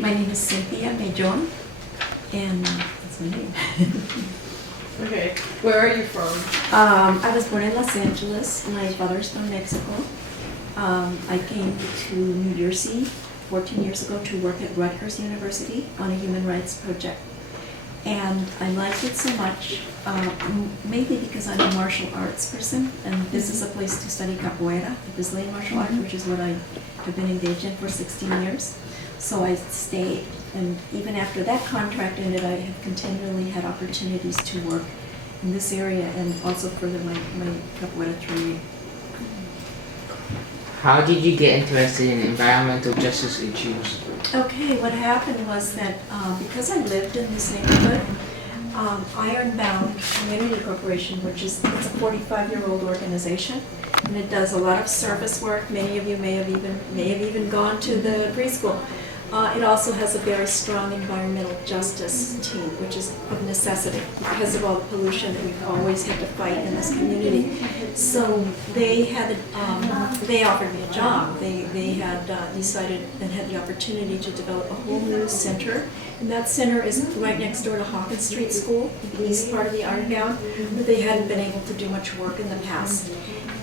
My name is Cynthia Mayon, and that's my name. Okay, where are you from? I was born in Los Angeles. My father's from Mexico. I came to New Jersey 14 years ago to work at Rutgers University on a human rights project. And I liked it so much, mainly because I'm a martial arts person, and this is a place to study capoeira, the Brazilian martial art, which is what I have been engaged in for 16 years. So I stayed, and even after that contract ended, I have continually had opportunities to work in this area and also further my capoeira training. How did you get interested in environmental justice issues? Okay, what happened was that because I lived in this neighborhood, Ironbound Community Corporation, which is it's a 45-year-old organization, and it does a lot of service work. Many of you may have even gone to the preschool. It also has a very strong environmental justice team, which is of necessity because of all the pollution that we've always had to fight in this community. So they offered me a job. They had decided and had the opportunity to develop a whole new center. And that center is right next door to Hawkins Street School, the east part of the Ironbound, but they hadn't been able to do much work in the past.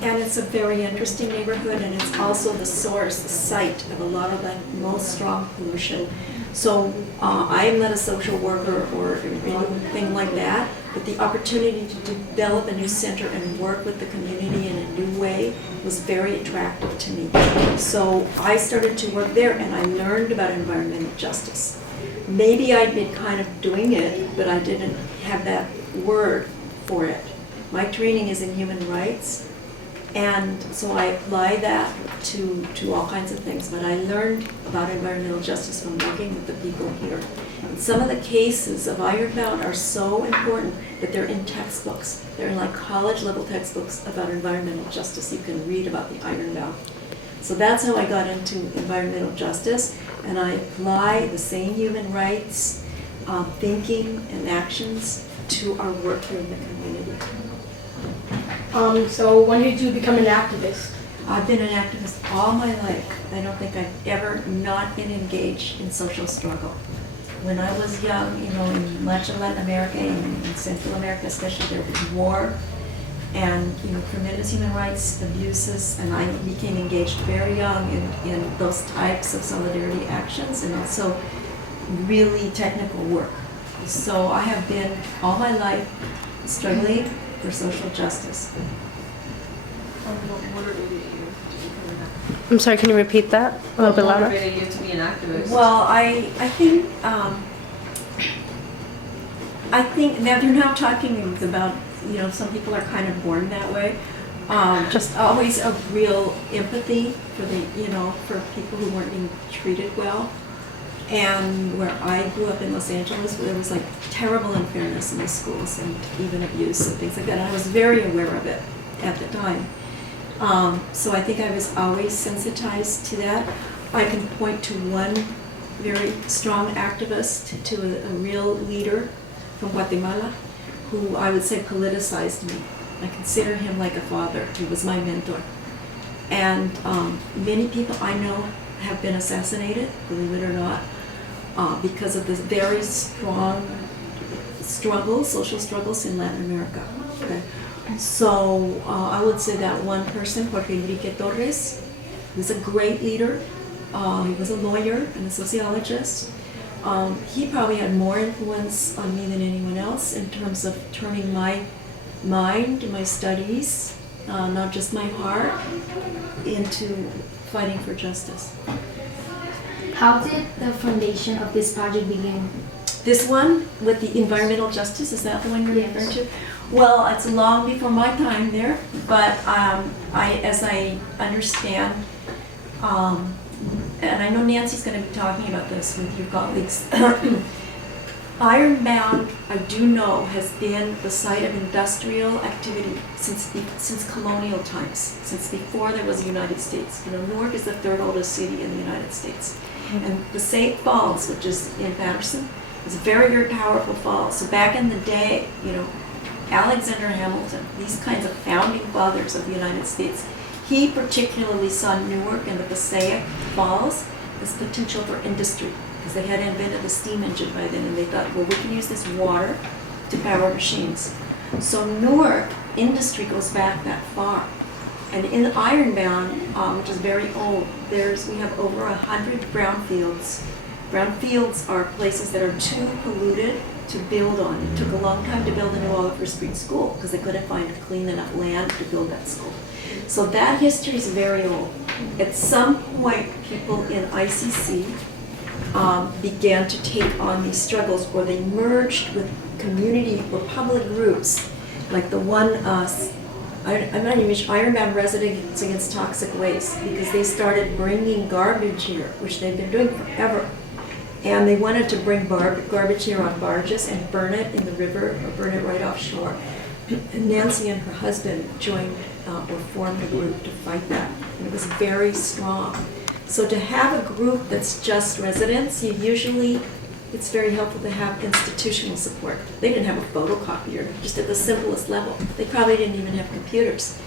And it's a very interesting neighborhood, and it's also the source, the site of a lot of the most strong pollution. So I am not a social worker or anything like that, but the opportunity to develop a new center and work with the community in a new way was very attractive to me. So I started to work there, and I learned about environmental justice. Maybe I'd been kind of doing it, but I didn't have that word for it. My training is in human rights, and so I apply that to all kinds of things, but I learned about environmental justice from working with the people here. And some of the cases of Ironbound are so important that they're in textbooks. They're in like college-level textbooks about environmental justice. You can read about the Ironbound. So that's how I got into environmental justice, and I apply the same human rights thinking and actions to our work here in the community. So when did you become an activist? I've been an activist all my life. I don't think I've ever not been engaged in social struggle. When I was young, in much of Latin America and in Central America especially, there was war and, tremendous human rights abuses, and I became engaged very young in those types of solidarity actions and also really technical work. So I have been all my life struggling for social justice. What motivated you to become an activist? I'm sorry, can you repeat that a little bit What louder? motivated you to be an activist? Well, I think now they're now talking about, some people are kind of born that way. Just always a real empathy for for people who weren't being treated well. And where I grew up in Los Angeles, there was like terrible unfairness in the schools and even abuse and things like that. And I was very aware of it at the time. So I think I was always sensitized to that. I can point to one very strong activist, to a real leader from Guatemala, who I would say politicized me. I consider him like a father. He was my mentor. And many people I know have been assassinated, believe it or not, because of this very strong social struggles in Latin America. Okay? So I would say that one person, Jorge Enrique Torres, was a great leader. He was a lawyer and a sociologist. He probably had more influence on me than anyone else in terms of turning my mind, my studies, not just my heart, into fighting for justice. How did the foundation of this project begin? This one with the environmental justice, is that the one you're Yes. referring to? Well, it's long before my time there, but as I understand, and I know Nancy's going to be talking about this with your colleagues, Ironbound, I do know, has been the site of industrial activity since colonial times, since before there was the United States. Newark is the third oldest city in the United States. And the St. Falls, which is in Patterson, is a very, very powerful fall. So back in the day, Alexander Hamilton, these kinds of founding fathers of the United States, he particularly saw Newark and the Passaic Falls as potential for industry. because they had invented the steam engine by then, and they thought, well, we can use this water to power machines. So Newark industry goes back that far. And in Ironbound, which is very old, we have over 100 brownfields. Brownfields are places that are too polluted to build on. It took a long time to build a new Oliver Street school because they couldn't find clean enough land to build that school. So that history is very old. At some point, people in ICC began to take on these struggles, or they merged with community or public groups, like the one, I'm not even sure, Ironbound Residents Against Toxic Waste, because they started bringing garbage here, which they've been doing forever. And they wanted to bring garbage here on barges and burn it in the river or burn it right offshore. And Nancy and her husband joined or formed a group to fight that. And it was very strong. So to have a group that's just residents, it's very helpful to have institutional support. They didn't have a photocopier, just at the simplest level. They probably didn't even have computers.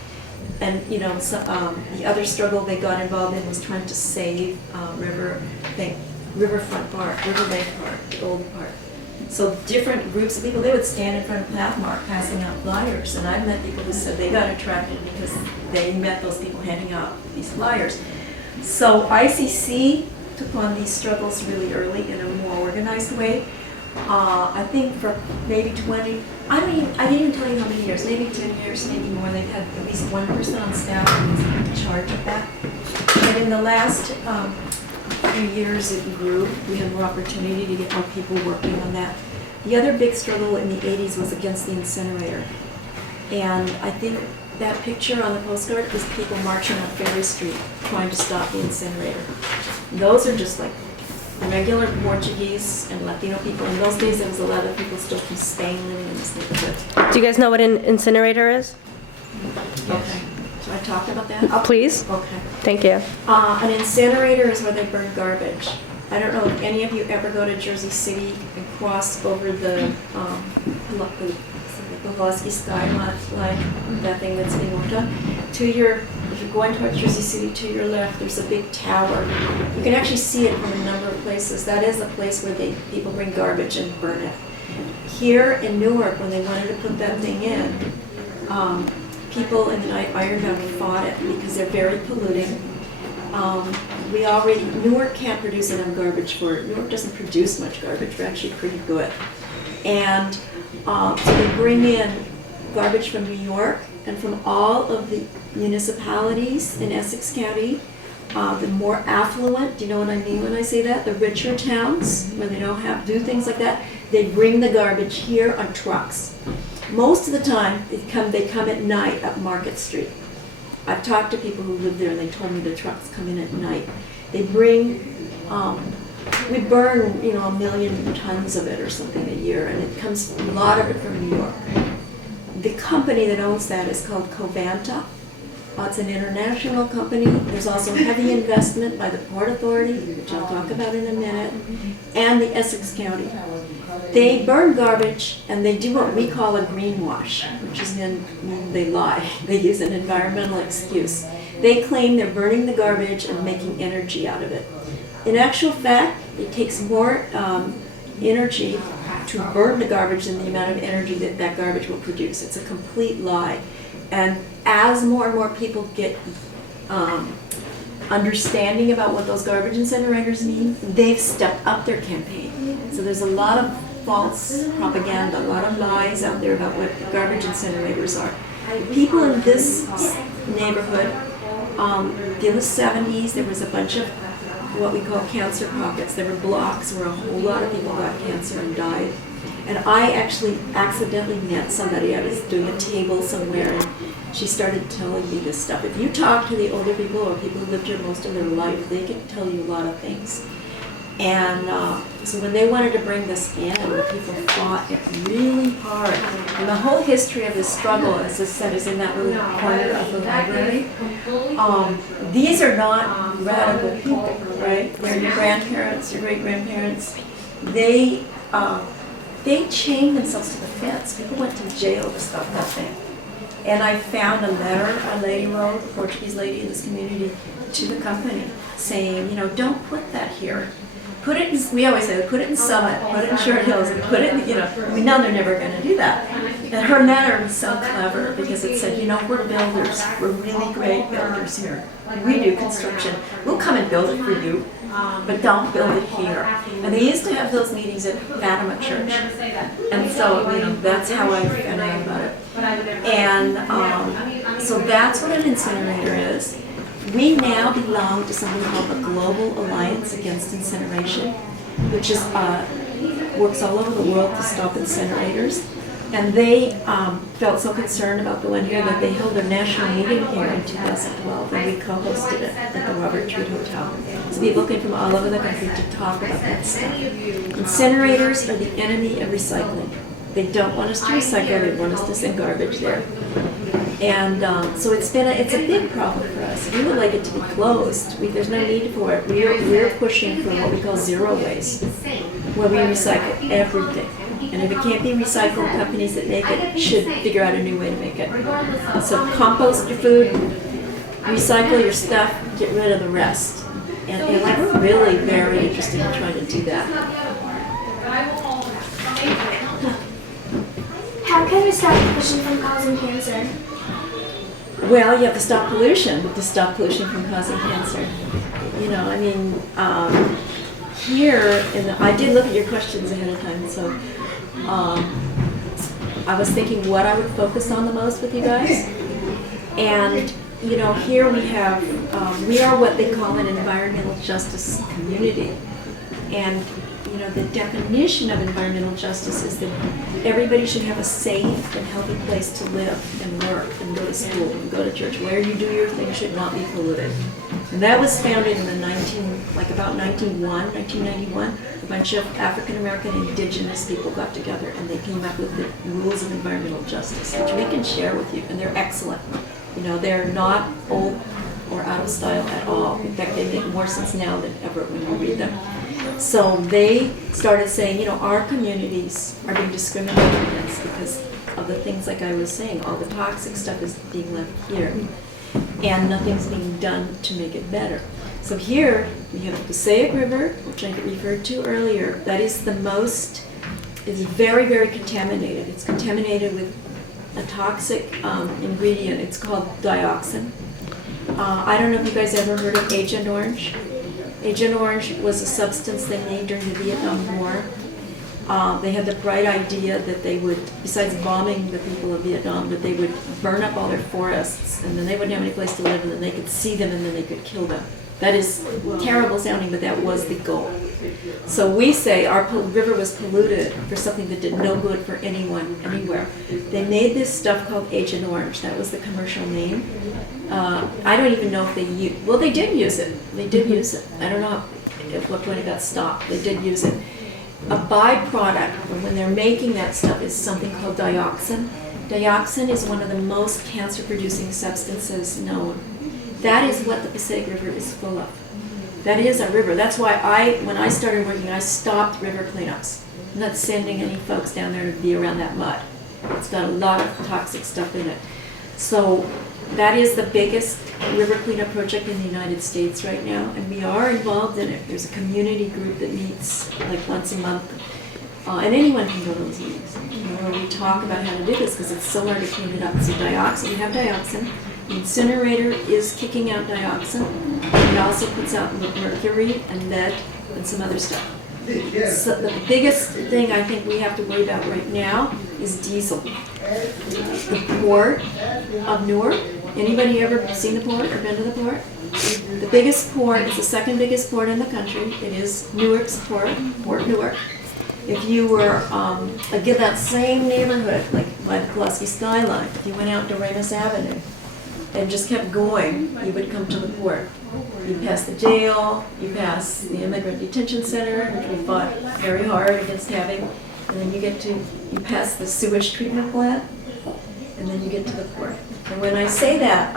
And the other struggle they got involved in was trying to save Riverfront Park, Riverbank Park, the old park. So different groups of people, they would stand in front of Pathmark passing out flyers. And I've met people who said they got attracted because they met those people handing out these flyers. So ICC took on these struggles really early in a more organized way. I think for maybe 20, I didn't even tell you how many years, maybe 10 years, maybe more, they've had at least one person on staff who was in charge of that. And in the last few years it grew. We had more opportunity to get more people working on that. The other big struggle in the 80s was against the incinerator. And I think that picture on the postcard is people marching on Ferry Street trying to stop the incinerator. Those are just like regular Portuguese and Latino people. In those days, there was a lot of people still from Spain living in this neighborhood. Do you guys know what an incinerator is? Okay. Should I talk about that? Please. Okay. Thank you. An incinerator is where they burn garbage. I don't know if any of you ever go to Jersey City and cross over the Pulaski skyline, that thing that's in Iwata. If you're going towards Jersey City, to your left, there's a big tower. You can actually see it from a number of places. That is a place where people bring garbage and burn it. Here in Newark, when they wanted to put that thing in, people in the Ironbound fought it because they're very polluting. Newark can't produce enough garbage Newark doesn't produce much garbage. We're actually pretty good. And so they bring in garbage from New York and from all of the municipalities in Essex County, the more affluent, do you know what I mean when I say that? The richer towns, where they don't have to do things like that, they bring the garbage here on trucks. Most of the time, they come at night up Market Street. I've talked to people who live there and they told me the trucks come in at night. They bring, we burn, 1 million tons of it or something a year, and it comes, a lot of it from New York. The company that owns that is called Covanta. It's an international company. There's also heavy investment by the Port Authority, which I'll talk about in a minute, and the Essex County. They burn garbage and they do what we call a greenwash, which is when they lie. They use an environmental excuse. They claim they're burning the garbage and making energy out of it. In actual fact, it takes more energy to burn the garbage than the amount of energy that garbage will produce. It's a complete lie. And as more and more people get understanding about what those garbage incinerators mean, they've stepped up their campaign. So there's a lot of false propaganda, a lot of lies out there about what garbage incinerators are. People in this neighborhood, in the 70s, there was a bunch of what we call cancer pockets. There were blocks where a whole lot of people got cancer and died. And I actually accidentally met somebody. I was doing a table somewhere and she started telling me this stuff. If you talk to the older people or people who lived here most of their life, they can tell you a lot of things. And so when they wanted to bring this in, the people fought it really hard. And the whole history of this struggle, as I said, is in that little corner of the library. These are not radical people, right? They're your grandparents, your great-grandparents. They chained themselves to the fence. People went to jail to stop that thing. And I found a letter a lady wrote, a Portuguese lady in this community, to the company saying, don't put that here. put it in, we always say, put it in Summit, put it in Short Hills, and put it in, I mean, now they're never gonna do that. And her letter was so clever because it said, we're builders, we're really great builders here. We do construction, we'll come and build it for you, but don't build it here. And they used to have those meetings at Fatima Church. And so, that's how I found out about it. And so that's what an incinerator is. We now belong to something called the Global Alliance Against Incineration, which is works all over the world to stop incinerators. And they felt so concerned about the one here that they held their national meeting here in 2012, and we co-hosted it at the Robert Treat Hotel. So people came from all over the country to talk about that stuff. Incinerators are the enemy of recycling. They don't want us to recycle, they want us to send garbage there. And so it's a big problem for us. We would like it to be closed. There's no need for it. We're pushing for what we call zero waste, where we recycle everything. And if it can't be recycled, companies that make it should figure out a new way to make it. So compost your food, recycle your stuff, get rid of the rest. And we're really very interested in trying to do that. How can we stop pollution from causing cancer? Well, you have to stop pollution to stop pollution from causing cancer. Here, I did look at your questions ahead of time, so I was thinking what I would focus on the most with you guys. And, here we are what they call an environmental justice community. And, the definition of environmental justice is that everybody should have a safe and healthy place to live and work and go to school and go to church. Where you do your thing should not be polluted. And that was founded in about 1991. A bunch of African American indigenous people got together and they came up with the rules of environmental justice, which we can share with you, and they're excellent. They're not old or out of style at all. In fact, they make more sense now than ever when you read them. So they started saying, our communities are being discriminated against because of the things like I was saying. All the toxic stuff is being left here, and nothing's being done to make it better. So here we have the Passaic River, which I referred to earlier. That is is very, very contaminated. It's contaminated with a toxic ingredient. It's called dioxin. I don't know if you guys ever heard of Agent Orange. Agent Orange was a substance they made during the Vietnam War. They had the bright idea that they would, besides bombing the people of Vietnam, that they would burn up all their forests, and then they wouldn't have any place to live, and then they could see them, and then they could kill them. That is terrible sounding, but that was the goal. So we say our river was polluted for something that did no good for anyone, anywhere. They made this stuff called Agent Orange. That was the commercial name. I don't even know if they did use it. They did use it. I don't know at what point it got stopped. They did use it. A byproduct when they're making that stuff is something called dioxin. Dioxin is one of the most cancer-producing substances known. That is what the Passaic River is full of. That is a river. That's why when I started working, I stopped river cleanups. I'm not sending any folks down there to be around that mud. It's got a lot of toxic stuff in it. So that is the biggest river cleanup project in the United States right now, and we are involved in it. There's a community group that meets like once a month, and anyone can go to those meetings, where we talk about how to do this because it's so hard to clean it up. So dioxin, we have dioxin. The incinerator is kicking out dioxin. It also puts out mercury and lead and some other stuff. So the biggest thing I think we have to worry about right now is diesel. The port of Newark. Anybody ever seen the port or been to the port? The biggest port is the second biggest port in the country. It is Newark's port, Port Newark. If you were, get that same neighborhood, like by the Pulaski skyline, if you went out to Ramus Avenue and just kept going, you would come to the port. You pass the jail, you pass the immigrant detention center, which we fought very hard against having, and then you pass the sewage treatment plant, and then you get to the port. And when I say that,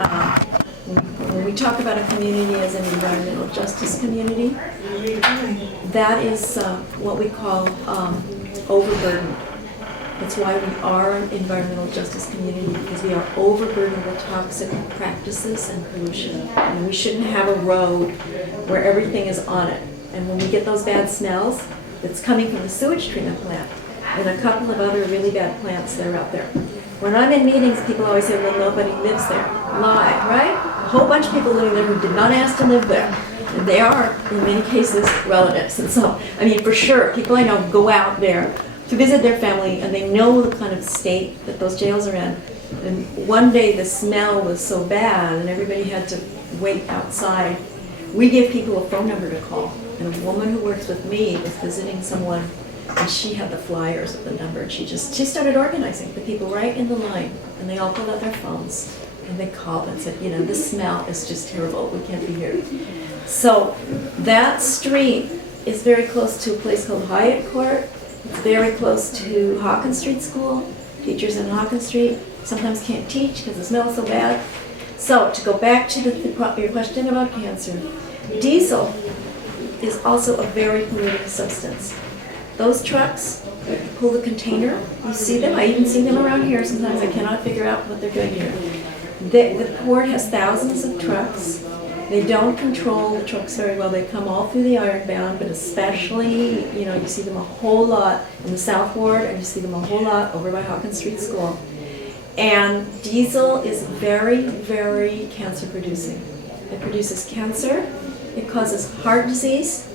when we talk about a community as an environmental justice community, that is what we call overburdened. That's why we are an environmental justice community, because we are overburdened with toxic practices and pollution. And we shouldn't have a road where everything is on it. And when we get those bad smells, it's coming from the sewage treatment plant and a couple of other really bad plants that are out there. When I'm in meetings, people always say, well, nobody lives there. Lie, right? A whole bunch of people living there who did not ask to live there. And they are, in many cases, relatives. And so, I mean, for sure, people I know go out there to visit their family, and they know the kind of state that those jails are in. And one day the smell was so bad, and everybody had to wait outside. We give people a phone number to call. And a woman who works with me was visiting someone, and she had the flyers with the number, and she started organizing the people right in the line, and they all pulled out their phones, and they called and said, you know, this smell is just terrible, we can't be here. So that street is very close to a place called Hyatt Court. It's very close to Hawkins Street School. Teachers in Hawkins Street sometimes can't teach because the smell is so bad. So to go back to your question about cancer, diesel is also a very polluting substance. Those trucks pull the container, you see them, I even see them around here, sometimes I cannot figure out what they're doing here. The port has thousands of trucks. They don't control the trucks very well. They come all through the Ironbound, but especially, you know, you see them a whole lot in the South Ward, and you see them a whole lot over by Hawkins Street School. And diesel is very, very cancer producing. It produces cancer, it causes heart disease,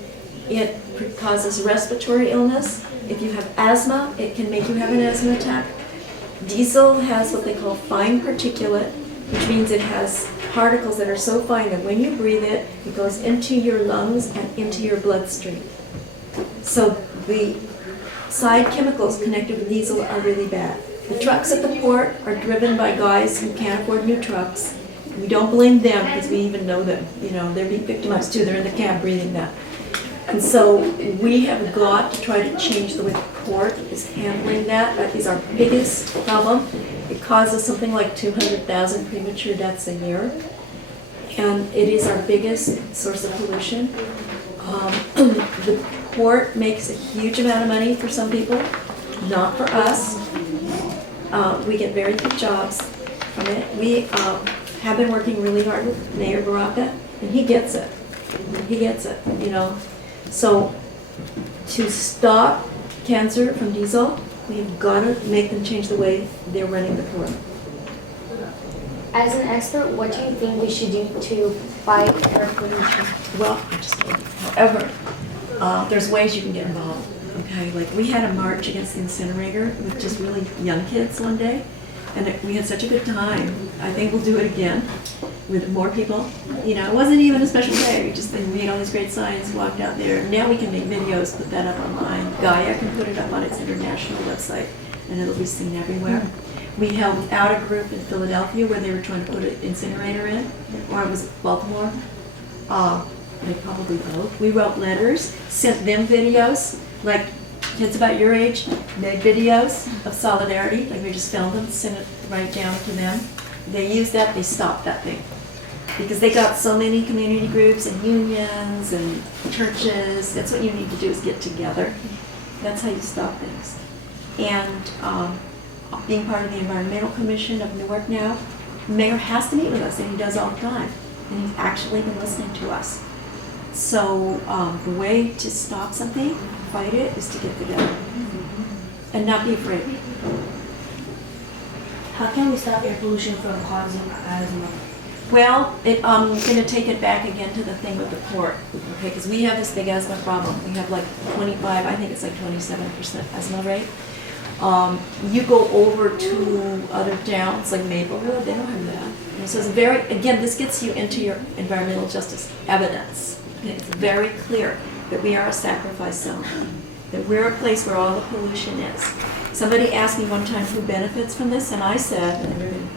it causes respiratory illness. If you have asthma, it can make you have an asthma attack. Diesel has what they call fine particulate, which means it has particles that are so fine that when you breathe it, it goes into your lungs and into your bloodstream. So the side chemicals connected with diesel are really bad. The trucks at the port are driven by guys who can't afford new trucks. We don't blame them because we even know them. You know, they're being victimized too. They're in the cab breathing that. And so we have got to try to change the way the port is handling that. That is our biggest problem. It causes something like 200,000 premature deaths a year. And it is our biggest source of pollution. The port makes a huge amount of money for some people, not for us. We get very few jobs from it. We have been working really hard with Mayor Baraka, and he gets it. He gets it, you know. So to stop cancer from diesel, we've got to make them change the way they're running the port. As an expert, what do you think we should do to fight air pollution? Well, I just told you. However, there's ways you can get involved. Okay, like we had a march against the incinerator with just really young kids one day, and we had such a good time. I think we'll do it again with more people. You know, it wasn't even a special day. We just made all these great signs, walked out there. Now we can make videos, put that up online. Gaia can put it up on its international website, and it'll be seen everywhere. We helped out a group in Philadelphia where they were trying to put an incinerator in, or it was Baltimore. They probably both. We wrote letters, sent them videos, like kids about your age made videos of solidarity, like we just filmed them, sent it right down to them. They used that, they stopped that thing. Because they got so many community groups and unions and churches. That's what you need to do, is get together. That's how you stop things. And being part of the Environmental Commission of Newark now, the mayor has to meet with us, and he does all the time. And he's actually been listening to us. So the way to stop something, fight it, is to get together and not be afraid. How can we stop air pollution from causing asthma? Well, I'm going to take it back again to the thing with the port, okay? Because we have this big asthma problem. We have like 25, I think it's like 27% asthma rate. You go over to other towns like Maplewood, they don't have that. And so it's very, again, this gets you into your environmental justice evidence. Okay? It's very clear that we are a sacrifice zone, that we're a place where all the pollution is. Somebody asked me one time who benefits from this, and I said, and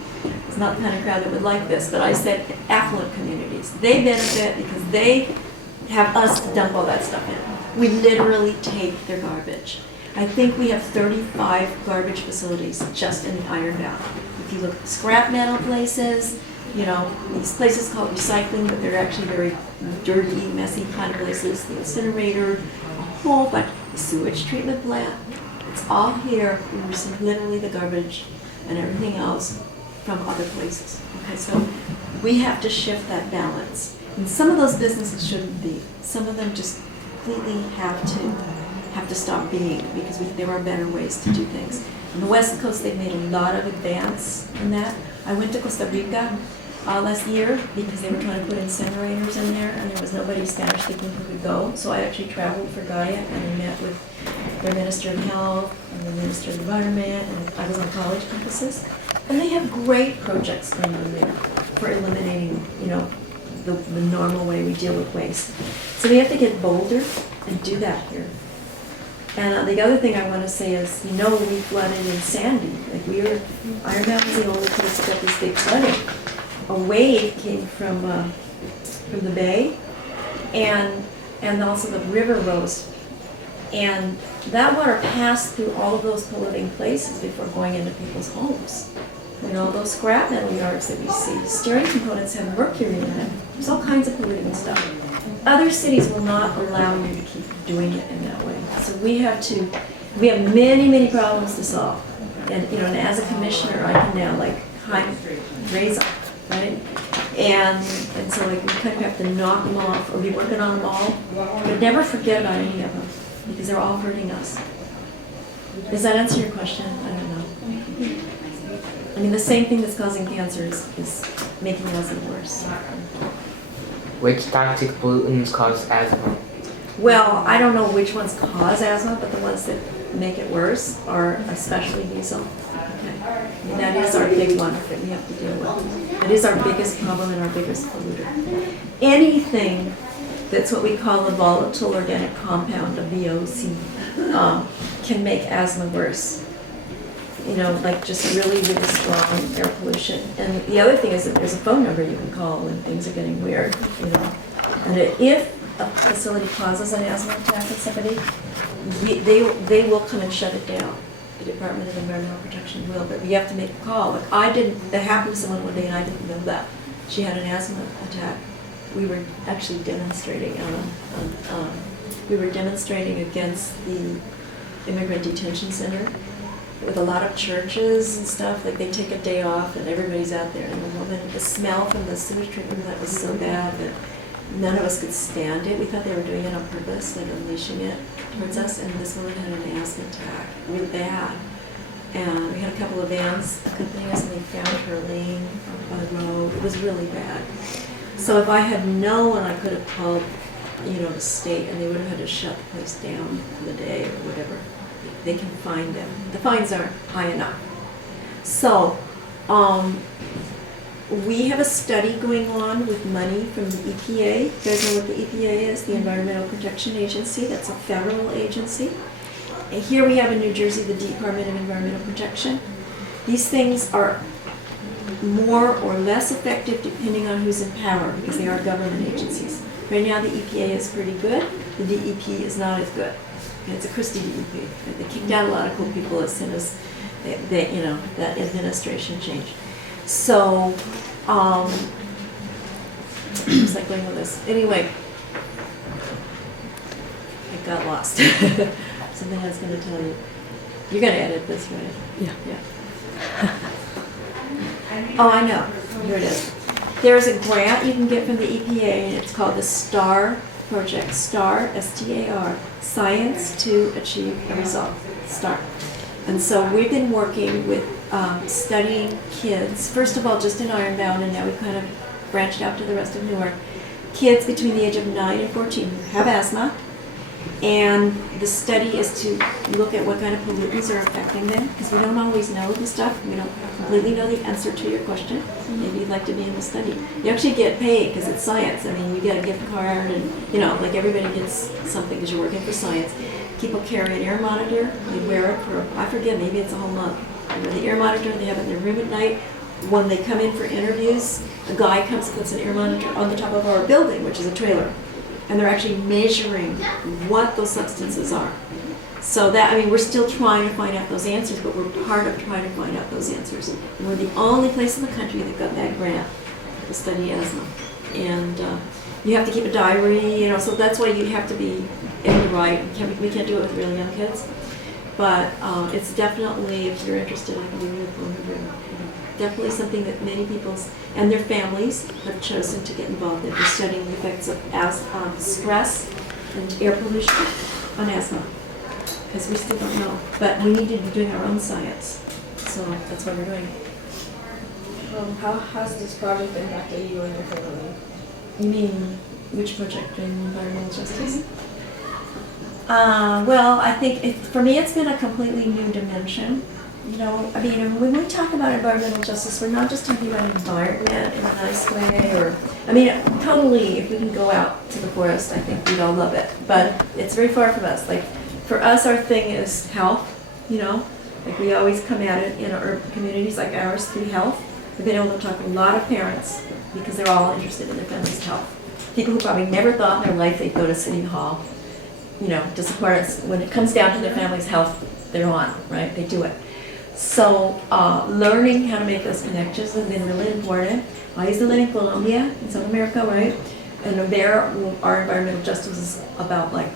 it's not the kind of crowd that would like this, but I said affluent communities. They benefit because they have us to dump all that stuff in. We literally take their garbage. I think we have 35 garbage facilities just in the Ironbound. If you look at scrap metal places, you know, these places called recycling, but they're actually very dirty, messy kind of places. The incinerator, a whole bunch, the sewage treatment plant. It's all here. We receive literally the garbage and everything else from other places. Okay, so we have to shift that balance. And some of those businesses shouldn't be. Some of them just completely have to stop being, because there are better ways to do things. On the West Coast, they've made a lot of advance in that. I went to Costa Rica last year because they were trying to put incinerators in there, and there was nobody Spanish speaking who could go. So I actually traveled for Gaia, and I met with their Minister of Health and the Minister of Environment, and I was on college campuses. And they have great projects going on there for eliminating, the normal way we deal with waste. So we have to get bolder and do that here. And the other thing I want to say is, we flooded in Sandy. Iron Mountain was the only place that got this big flooding. A wave came from the bay, and also the river rose. And that water passed through all of those polluting places before going into people's homes. All those scrap metal yards that we see, steering components have mercury in them. There's all kinds of polluting stuff. Other cities will not allow you to keep doing it in that way. So we have many, many problems to solve. And, and as a commissioner, I can now raise up, right? And so we kind of have to knock them off or be working on them all, but never forget about any of them, because they're all hurting us. Does that answer your question? I don't know. The same thing that's causing cancer is making asthma worse. Which toxic pollutants cause asthma? Well, I don't know which ones cause asthma, but the ones that make it worse are especially diesel. Okay. That is our big one that we have to deal with. It is our biggest problem and our biggest polluter. Anything that's what we call a volatile organic compound, a VOC, can make asthma worse. Just really, really strong air pollution. And the other thing is that there's a phone number you can call when things are getting weird, And if a facility causes an asthma attack in somebody, they will come and shut it down. The Department of Environmental Protection will, but you have to make a call. That happened to someone one day and I didn't know that. She had an asthma attack. We were actually demonstrating against the immigrant detention center with a lot of churches and stuff. They take a day off and everybody's out there, and the smell from the sewage treatment that was so bad that none of us could stand it. We thought they were doing it on purpose, unleashing it towards us, and this woman had an asthma attack, really bad. And we had a couple of vans accompanying us, and they found her laying on the road. It was really bad. So if I had known, I could have called, the state, and they would have had to shut the place down for the day or whatever. They can fine them. The fines aren't high enough. So, we have a study going on with money from the EPA. You guys know what the EPA is? The Environmental Protection Agency. That's a federal agency. And here we have in New Jersey the Department of Environmental Protection. These things are more or less effective depending on who's in power, because they are government agencies. Right now the EPA is pretty good. The DEP is not as good. And it's a Christie DEP. They kicked out a lot of cool people as soon as that administration changed. So, it's like going with this. Anyway, I got lost. Something I was going to tell you. You're going to edit this, right? Yeah. Oh, I know. Here it is. There's a grant you can get from the EPA, and it's called the STAR project. STAR, S-T-A-R, Science to Achieve a Result. STAR. And so we've been working with studying kids, first of all just in Ironbound, and now we've kind of branched out to the rest of Newark. Kids between the age of 9 and 14 who have asthma, and the study is to look at what kind of pollutants are affecting them, because we don't always know the stuff. We don't completely know the answer to your question. Maybe you'd like to be in the study. You actually get paid because it's science. I mean, you get a gift card, and like everybody gets something because you're working for science. People carry an ear monitor. They wear it for, I forget, maybe it's a whole month. The ear monitor, they have it in their room at night. When they come in for interviews, a guy comes and puts an ear monitor on the top of our building, which is a trailer. And they're actually measuring what those substances are. So we're still trying to find out those answers, but we're part of trying to find out those answers. And we're the only place in the country that got that grant to study asthma. And you have to keep a diary, so that's why you have to be able to write. We can't do it with really young kids. But it's definitely, if you're interested, I can give you a phone number. Definitely something that many people and their families have chosen to get involved in. We're studying the effects of stress and air pollution, on asthma, because we still don't know. But we need to be doing our own science, so that's what we're doing. How has this project impacted you and your family? You mean which project in environmental justice? Well, I think for me it's been a completely new dimension. You know, I mean, when we talk about environmental justice, we're not just talking about environment in a nice way, or, I mean, totally, if we can go out to the forest, I think we'd all love it. But it's very far from us. Like, for us, our thing is health, you know? Like, we always come at it in our urban communities like ours through health. We've been able to talk to a lot of parents because they're all interested in their family's health. People who probably never thought in their life they'd go to City Hall, you know, to support us. When it comes down to their family's health, they're on, right? They do it. So learning how to make those connections has been really important. I used to live in Colombia, in South America, right? And there, our environmental justice is about like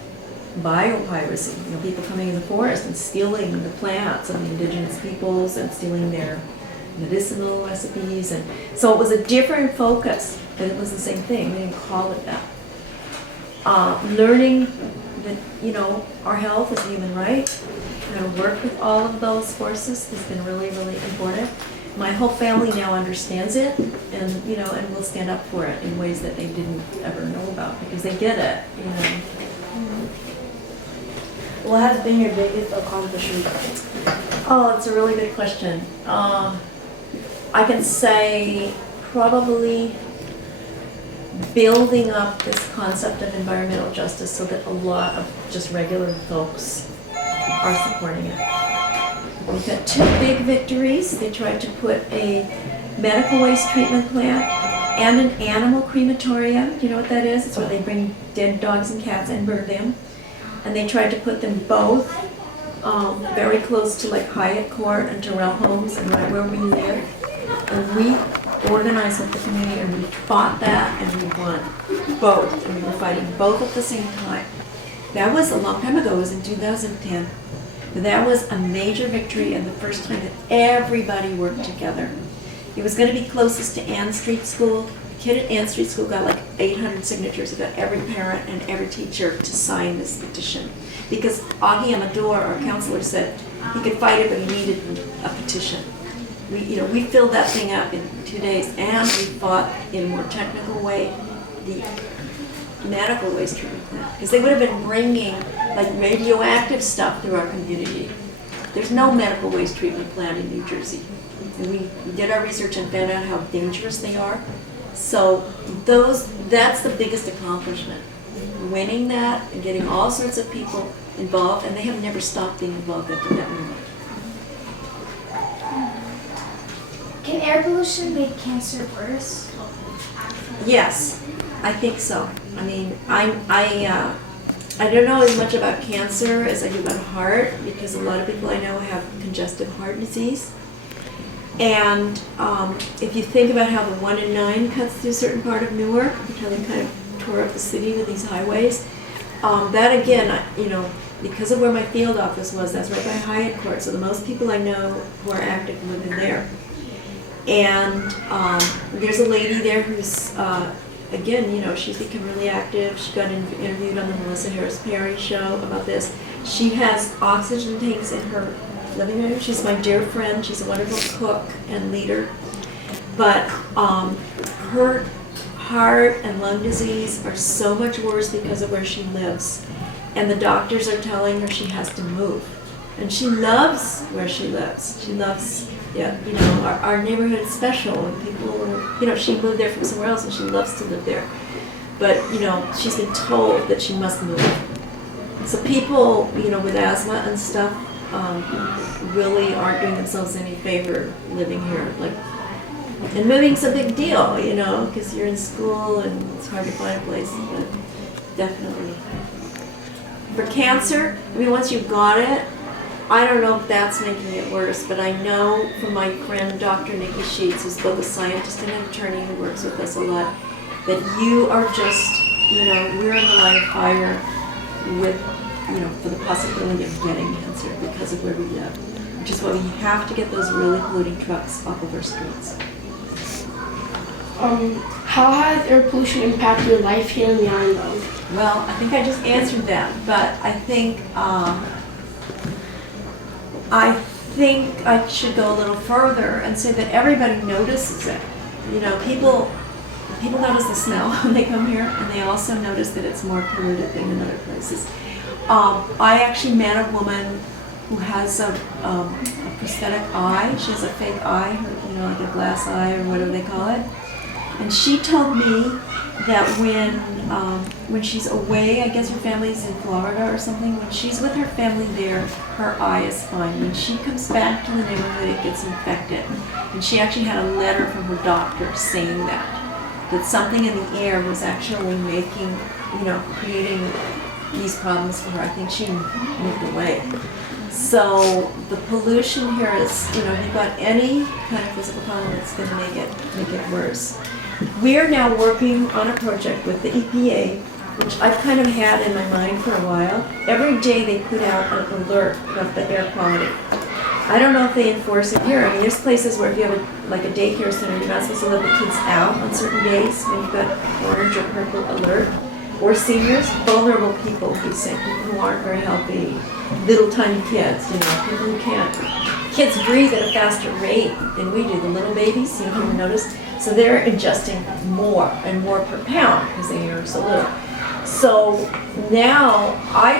biopiracy, you know, people coming in the forest and stealing the plants of the indigenous peoples and stealing their medicinal recipes. And so it was a different focus, but it was the same thing. We didn't call it that. Learning that, you know, our health is a human right, how to work with all of those forces has been really, really important. My whole family now understands it, and you know, and will stand up for it in ways that they didn't ever know about because they get it, you know. What has been your biggest accomplishment? Oh, it's a really good question. I can say probably building up this concept of environmental justice so that a lot of just regular folks are supporting it. We've got two big victories. They tried to put a medical waste treatment plant and an animal crematorium. Do you know what that is? It's where they bring dead dogs and cats and burn them. And they tried to put them both very close to like Hyatt Court and Terrell Homes and right where we live. And we organized with the community and we fought that and we won both. And we were fighting both at the same time. That was a long time ago. It was in 2010. That was a major victory and the first time that everybody worked together. It was going to be closest to Ann Street School. The kid at Ann Street School got like 800 signatures. It got every parent and every teacher to sign this petition. Because Augie Amador, our counselor, said he could fight it, but he needed a petition. We filled that thing up in 2 days, and we fought in a more technical way the medical waste treatment plant, because they would have been bringing like radioactive stuff through our community. There's no medical waste treatment plant in New Jersey. And we did our research and found out how dangerous they are. So that's the biggest accomplishment. Winning that and getting all sorts of people involved, and they have never stopped being involved after that moment. Can air pollution make cancer worse? Yes, I think so. I mean, I don't know as much about cancer as I do about heart, because a lot of people I know have congestive heart disease. And if you think about how the 1 in 9 cuts through a certain part of Newark, how they kind of tore up the city with these highways, that again, because of where my field office was, that's right by Hyatt Court, so the most people I know who are active live in there. And there's a lady there who's, again, she's become really active. She got interviewed on the Melissa Harris Perry show about this. She has oxygen tanks in her living room. She's my dear friend. She's a wonderful cook and leader. But her heart and lung disease are so much worse because of where she lives. And the doctors are telling her she has to move. And she loves where she lives. She loves, our neighborhood is special. And people, she moved there from somewhere else and she loves to live there. But, she's been told that she must move. So people, with asthma and stuff, really aren't doing themselves any favor living here. And moving's a big deal, because you're in school and it's hard to find a place, but definitely. For cancer, once you've got it, I don't know if that's making it worse, but I know from my friend Dr. Nikki Sheets, who's both a scientist and an attorney who works with us a lot, that you are just, we're in the line of fire with, for the possibility of getting cancer because of where we live, which is why we have to get those really polluting trucks off of our streets. How has air pollution impacted your life here in the island? Well, I think I just answered that, but I think I should go a little further and say that everybody notices it. You know, people notice the smell when they come here, and they also notice that it's more polluted than in other places. I actually met a woman who has a prosthetic eye. She has a fake eye, you know, like a glass eye or whatever they call it. And she told me that when she's away, I guess her family's in Florida or something, when she's with her family there, her eye is fine. When she comes back to the neighborhood, it gets infected. And she actually had a letter from her doctor saying that something in the air was actually making, you know, creating these problems for her. I think she moved away. So the pollution here is, you know, if you've got any kind of physical problem, it's going to make it worse. We're now working on a project with the EPA, which I've kind of had in my mind for a while. Every day they put out an alert about the air quality. I don't know if they enforce it here. I mean, there's places where if you have a daycare center, you're not supposed to let the kids out on certain days when you've got orange or purple alert. Or seniors, vulnerable people, we say, people who aren't very healthy, little tiny kids, you know, people who can't. Kids breathe at a faster rate than we do, the little babies, you know, if you notice. So they're ingesting more and more per pound because they are so little. So now,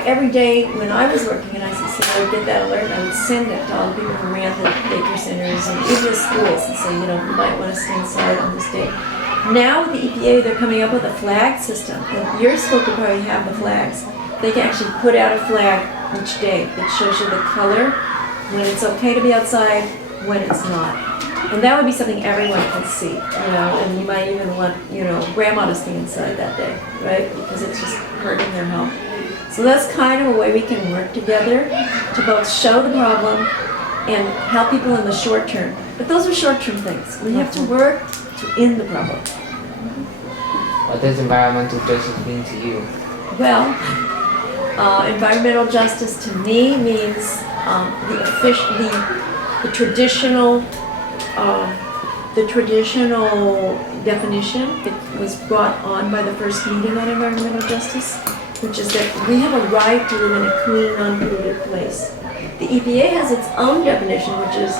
every day when I was working in ICC, I would get that alert and I would send it to all the people who ran the daycare centers and even the schools and say, you know, you might want to stay inside on this day. Now with the EPA, they're coming up with a flag system. And you're supposed to probably have the flags. They can actually put out a flag each day that shows you the color, when it's okay to be outside, when it's not. And that would be something everyone can see, you know, and you might even want, you know, grandma to stay inside that day, right? Because it's just hurting their health. So that's kind of a way we can work together to both show the problem and help people in the short term. But those are short-term things. We have to work to end the problem. What does environmental justice mean to you? Well, environmental justice to me means the traditional definition that was brought on by the first meeting on environmental justice, which is that we have a right to live in a clean, unpolluted place. The EPA has its own definition, which is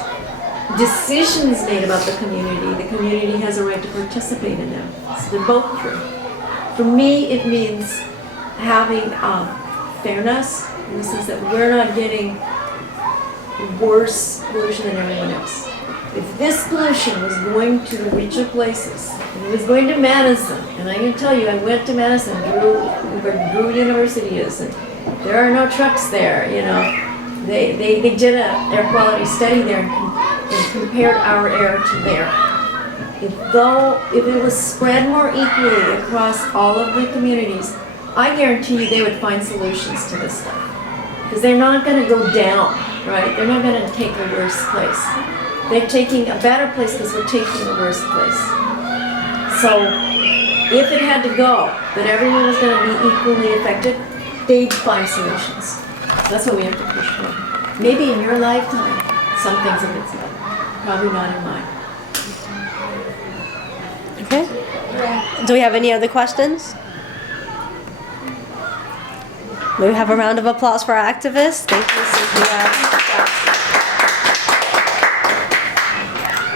decisions made about the community. The community has a right to participate in them. So they're both true. For me, it means having fairness in the sense that we're not getting worse pollution than everyone else. If this pollution was going to the richer places, and it was going to Madison, and I can tell you, I went to Madison, where Drew University is, and there are no trucks there, you know. They did an air quality study there and compared our air to theirs. If it was spread more equally across all of the communities, I guarantee you they would find solutions to this stuff. Because they're not going to go down, right? They're not going to take a worse place. They're taking a better place because we're taking a worse place. So if it had to go, that everyone was going to be equally affected, they'd find solutions. That's what we have to push for. Maybe in your lifetime, some things will get better. Probably not in mine. Okay. Do we have any other questions? May we have a round of applause for our activists? Thank you, Cynthia.